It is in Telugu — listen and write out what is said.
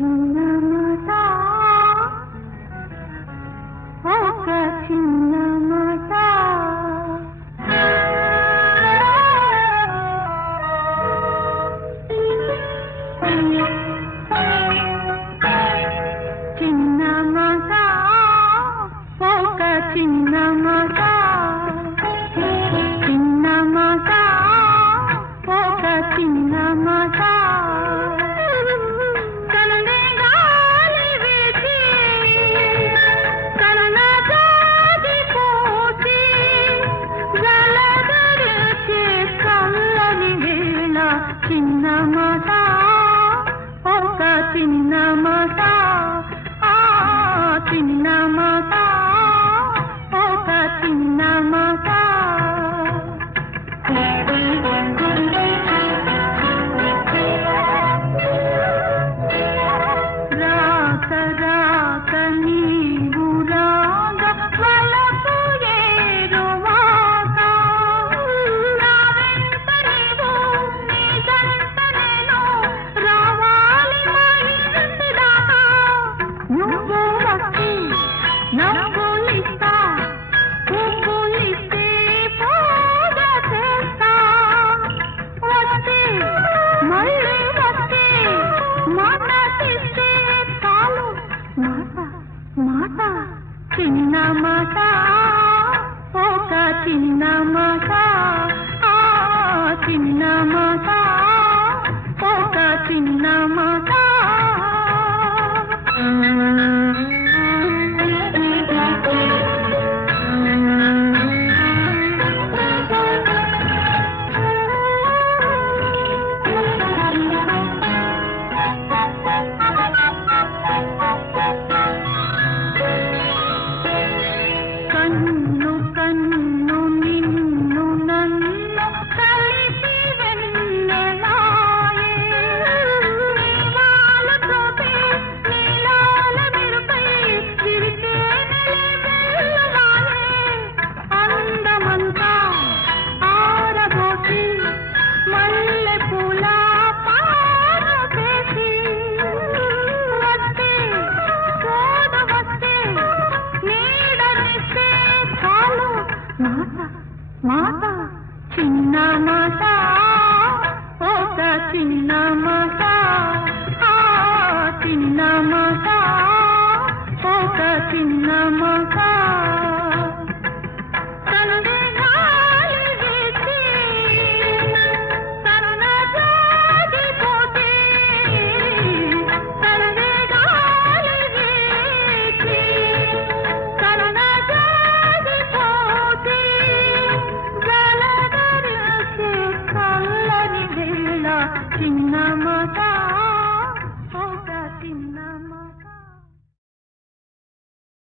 చిన్నమాట ఒక చిన్నమాట చిన్నమాట ఒక చిన్నమాట చిన్నమాట ఒక చిన్నమాట చిన్నమాట ఒక చిన్నమాట చిన్నమాట ఒక చిన్నమాట రాత రాత నీవు రాగ వలపు ఏరువాక నా వెంట నీవు నీ గంట నేను రావాలి మా ఇంటి దాకా నువ్వు వచ్చి నవ్వులిస్తా పువ్వులిస్తే పూజ చేస్తా వస్తే మళ్ళీ వస్తే మాట ఇస్తే చాలు మాట మాట చిన్న మాట ఒక చిన్న మాట చిన్న మాట ఒక చిన్న